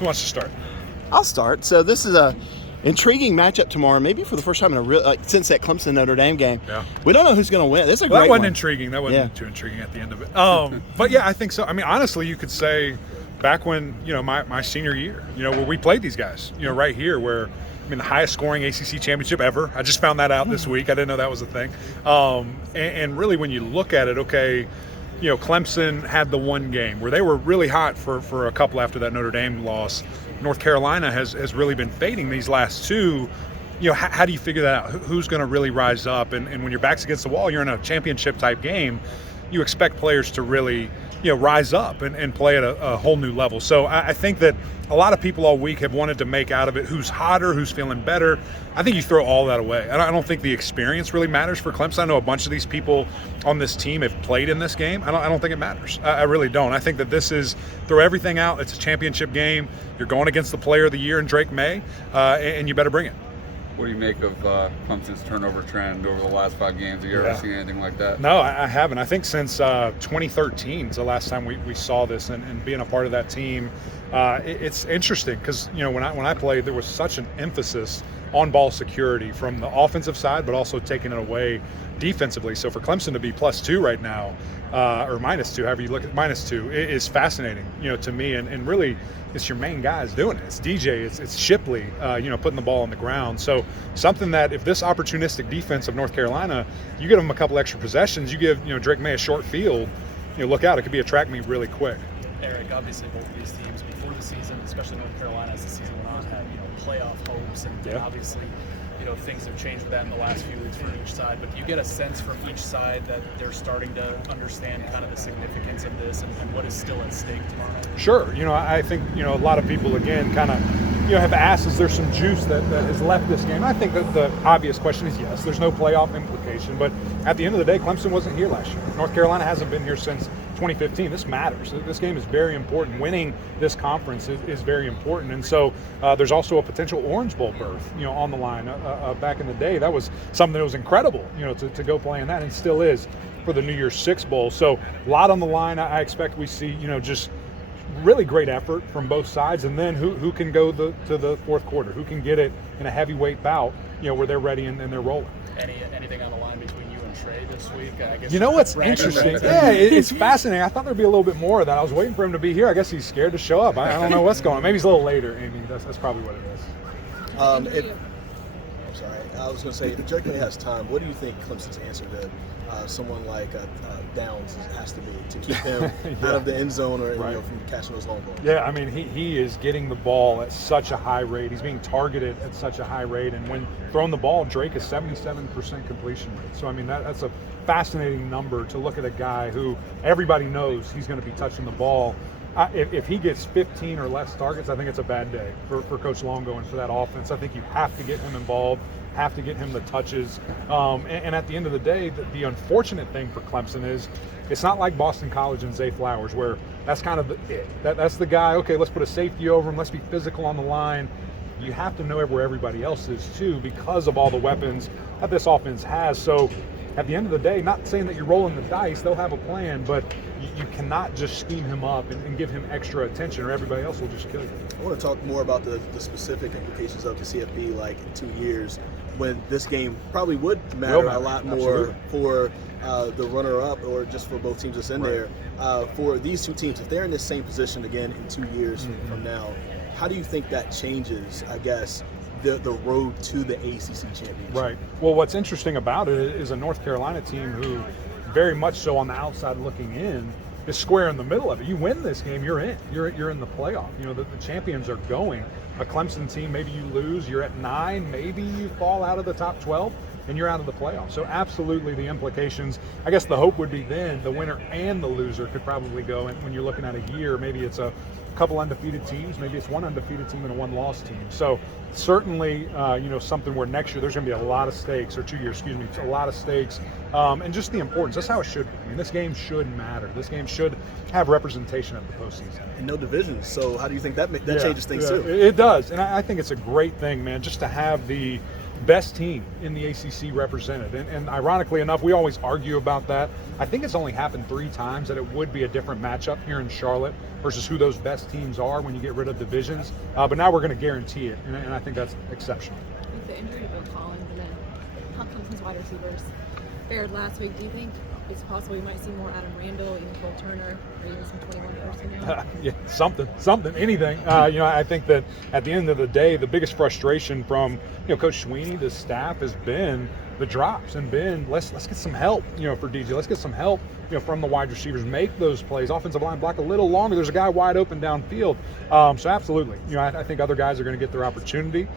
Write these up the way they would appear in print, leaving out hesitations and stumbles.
Who wants to start? I'll start. So this is a intriguing matchup tomorrow, maybe for the first time in a real since that Clemson Notre Dame game. Yeah. We don't know who's going to win. This is a Well, great that wasn't one. intriguing. That wasn't too intriguing at the end of it. But yeah, I think so. I mean, honestly, you could say back when, my senior year, where we played these guys, right here where, the highest scoring ACC championship ever. I just found that out this week. I didn't know that was a thing. And really when you look at it, okay, Clemson had the one game where they were really hot for a couple after that Notre Dame loss. North Carolina has really been fading these last two. How do you figure that out? Who's going to really rise up? And when your back's against the wall, you're in a championship type game, you expect players to really, rise up and play at a whole new level. So I think that a lot of people all week have wanted to make out of it who's hotter, who's feeling better. I think you throw all that away. I don't think the experience really matters for Clemson. I know a bunch of these people on this team have played in this game. I don't think it matters. I really don't. I think that this is throw everything out. It's a championship game. You're going against the player of the year in Drake Maye, and you better bring it. What do you make of Clemson's turnover trend over the last 5 games? Have you ever seen anything like that? No, I haven't. I think since 2013 is the last time we saw this, and being a part of that team, it's interesting because when I played, there was such an emphasis on ball security from the offensive side, but also taking it away defensively. So for Clemson to be +2 right now, or -2, however you look at -2, it is fascinating, to me, and really it's your main guys doing it. It's DJ, it's Shipley, putting the ball on the ground. So something that if this opportunistic defense of North Carolina, you give them a couple extra possessions, you give Drake Maye a short field, look out, it could be a track meet really quick. Eric, obviously both of these teams before the season, especially North Carolina as the season went on, had playoff hopes, and obviously things have changed with that in the last few weeks for each side. But do you get a sense from each side that they're starting to understand kind of the significance of this and what is still at stake tomorrow night? Sure. I think a lot of people again kind of have asked, is there some juice that has left this game? I think that the obvious question is yes. There's no playoff implication, but at the end of the day, Clemson wasn't here last year. North Carolina hasn't been here since 2015. This matters. This game is very important. Winning this conference is very important. And so there's also a potential Orange Bowl berth, on the line. Back in the day, that was something that was incredible, to go play in that, and still is for the New Year's Six Bowl. So a lot on the line. I expect we see, just really great effort from both sides, and then who can go to the fourth quarter, who can get it in a heavyweight bout, where they're ready and they're rolling. Anything on the line between you and Trey this week? I guess what's interesting? Yeah, it's fascinating. I thought there'd be a little bit more of that. I was waiting for him to be here. I guess he's scared to show up. I don't know what's going on. Maybe he's a little later, Amy. That's probably what it is. I'm sorry. I was going to say, if Drake Maye has time, what do you think Clemson's answer to someone like Downs has to be to keep him out of the end zone or from catching those long balls? Yeah, he is getting the ball at such a high rate. He's being targeted at such a high rate, and when throwing the ball, Drake is 77% completion rate. So that's a fascinating number to look at a guy who everybody knows he's going to be touching the ball. If he gets 15 or less targets, I think it's a bad day for Coach Longo and for that offense. I think you have to get him involved, have to get him the touches. And at the end of the day, the unfortunate thing for Clemson is it's not like Boston College and Zay Flowers, where that's kind of that's the guy, okay, let's put a safety over him, let's be physical on the line. You have to know where everybody else is too, because of all the weapons that this offense has. So at the end of the day, not saying that you're rolling the dice, they'll have a plan, but you cannot just scheme him up and give him extra attention, or everybody else will just kill you. I want to talk more about the specific implications of the CFP, like in 2 years, when this game probably would matter a lot more for the runner-up, or just for both teams that's in there. For these two teams, if they're in the same position again in 2 years from now, how do you think that changes, I guess, the road to the ACC Championship? Right. Well, what's interesting about it is a North Carolina team who very much so on the outside looking in is square in the middle of it. You win this game, you're in. You're in the playoff. The champions are going. A Clemson team, maybe you lose, you're at 9, maybe you fall out of the top 12, and you're out of the playoffs. So absolutely the implications, I guess the hope would be then the winner and the loser could probably go. And when you're looking at a year, maybe it's a couple undefeated teams, maybe it's one undefeated team and a one-loss team. So certainly, something where next year there's going to be a lot of stakes, or 2 years, a lot of stakes, and just the importance. That's how it should be. This game should matter. This game should have representation at the postseason. And no divisions. So how do you think that changes things too? It does, and I think it's a great thing, man, just to have the best team in the ACC represented. And ironically enough, we always argue about that. I think it's only happened 3 times that it would be a different matchup here in Charlotte versus who those best teams are when you get rid of divisions. But now we're going to guarantee it, and I think that's exceptional. With the injury of Bill Collins and then how Clemson's wide receivers fared last week, do you think it's possible we might see more Adam Randall, even Cole Turner, or even some 21 personnel? Yeah, something, anything. I think that at the end of the day, the biggest frustration from Coach Sweeney, the staff, has been the drops and been let's get some help, for DJ. Let's get some help, from the wide receivers. Make those plays. Offensive line block a little longer. There's a guy wide open downfield. So absolutely, I think other guys are going to get their opportunity.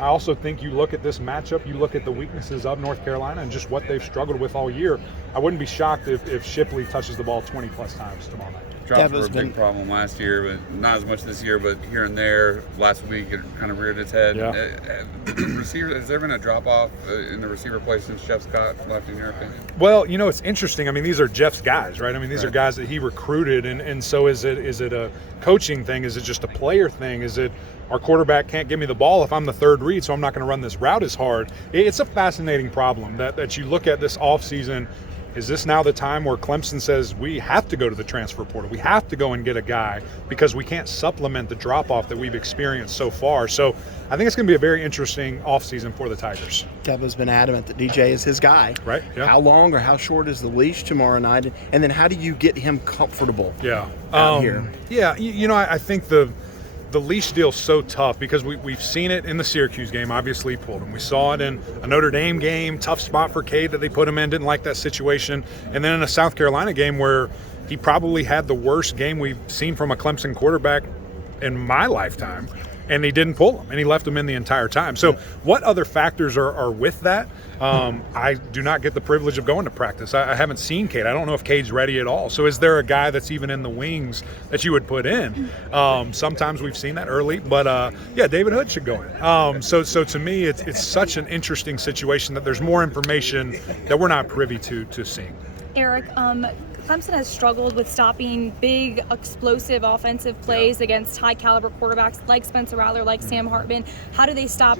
I also think you look at this matchup, you look at the weaknesses of North Carolina and just what they've struggled with all year. I wouldn't be shocked if Shipley touches the ball 20-plus times tomorrow night. Drops were a big problem last year, but not as much this year, but here and there. Last week, it kind of reared its head. Yeah. Has there been a drop-off in the receiver play since Jeff Scott left, in your opinion? Well, it's interesting. I mean, these are Jeff's guys, right? I mean, these are guys that he recruited, and so is it a coaching thing? Is it just a player thing? Is it our quarterback can't give me the ball if I'm the third read, so I'm not going to run this route as hard? It's a fascinating problem that you look at this offseason. Is this now the time where Clemson says we have to go to the transfer portal? We have to go and get a guy because we can't supplement the drop-off that we've experienced so far. So I think it's going to be a very interesting offseason for the Tigers. Debo's been adamant that DJ is his guy. Right. Yeah. How long or how short is the leash tomorrow night? And then how do you get him comfortable out here? Yeah, I think the leash deal's so tough because we've seen it in the Syracuse game. Obviously, he pulled him. We saw it in a Notre Dame game, tough spot for Cade that they put him in, didn't like that situation. And then in a South Carolina game where he probably had the worst game we've seen from a Clemson quarterback in my lifetime, and he didn't pull him, and he left him in the entire time. So what other factors are with that? I do not get the privilege of going to practice. I haven't seen Cade. I don't know if Cade's ready at all. So is there a guy that's even in the wings that you would put in? Sometimes we've seen that early, but David Hood should go in. So to me, it's such an interesting situation that there's more information that we're not privy to seeing. Eric, Clemson has struggled with stopping big, explosive offensive plays against high-caliber quarterbacks like Spencer Rattler, like Sam Hartman. How do they stop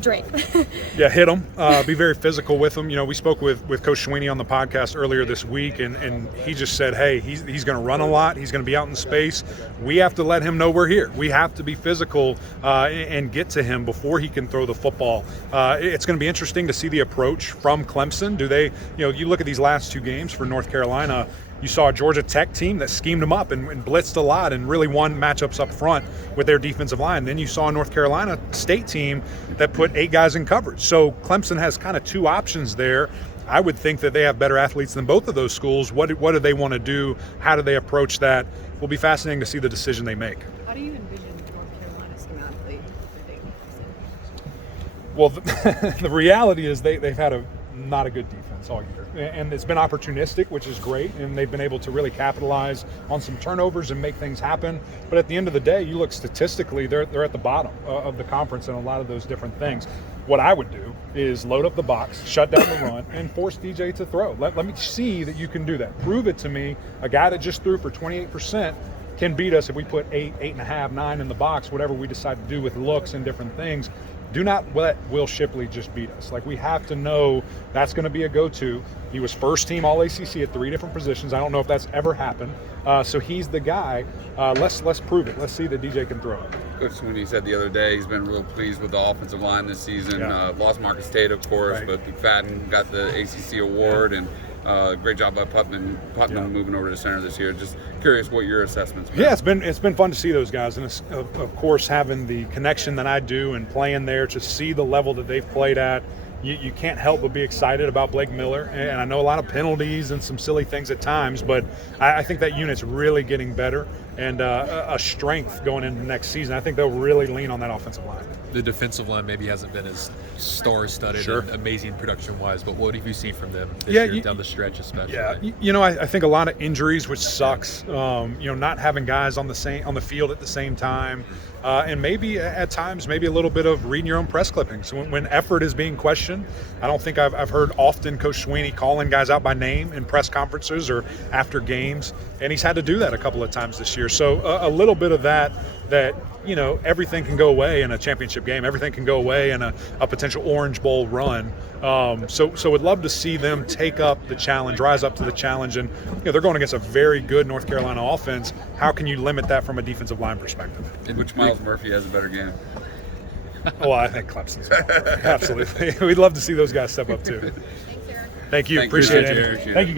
Drake? Hit them. Be very physical with them. We spoke with Coach Sweeney on the podcast earlier this week, and he just said, hey, he's going to run a lot. He's going to be out in space. We have to let him know we're here. We have to be physical and get to him before he can throw the football. It's going to be interesting to see the approach from Clemson. Do they, you look at these last 2 games for North Carolina, you saw a Georgia Tech team that schemed them up and blitzed a lot and really won matchups up front with their defensive line. Then you saw a North Carolina State team that put 8 guys in coverage. So Clemson has kind of 2 options there. I would think that they have better athletes than both of those schools. What do they want to do? How do they approach that? Will be fascinating to see the decision they make. How do you envision North Carolina schematically? Well, the reality is they've had not a good defense all year. And it's been opportunistic, which is great, and they've been able to really capitalize on some turnovers and make things happen. But at the end of the day, you look statistically, they're at the bottom of the conference in a lot of those different things. What I would do is load up the box, shut down the run, and force DJ to throw. Let me see that you can do that. Prove it to me. A guy that just threw for 28% can beat us if we put 8, 8.5, 9 in the box, whatever we decide to do with looks and different things. Do not let Will Shipley just beat us. We have to know that's going to be a go-to. He was first team All ACC at 3 different positions. I don't know if that's ever happened. So he's the guy. Let's prove it. Let's see that DJ can throw it. Coach Sweeney said the other day he's been real pleased with the offensive line this season. Lost Marcus Tate, of course, but McFadden got the ACC award, and great job by Putnam moving over to center this year. Just curious what your assessment's been. Yeah, it's been fun to see those guys, and of course having the connection that I do and playing there to see the level that they've played at. You can't help but be excited about Blake Miller, and I know a lot of penalties and some silly things at times, but I think that unit's really getting better and a strength going into next season. I think they'll really lean on that offensive line. The defensive line maybe hasn't been as star-studded and amazing production-wise, but what have you seen from them this year down the stretch especially? Yeah, I think a lot of injuries, which sucks. Not having guys on the field at the same time. And maybe at times, maybe a little bit of reading your own press clippings. When effort is being questioned, I don't think I've heard often Coach Sweeney calling guys out by name in press conferences or after games, and he's had to do that a couple of times this year. So a little bit of that you know, everything can go away in a championship game. Everything can go away in a potential Orange Bowl run. So would love to see them take up the challenge, rise up to the challenge. And, you know, they're going against a very good North Carolina offense. How can you limit that from a defensive line perspective? In which Miles Murphy has a better game? Well, I think Clemson's better. Absolutely. We'd love to see those guys step up too. Thanks, Eric. Thank you. Thank you. Appreciate Appreciate it. it. Thank you.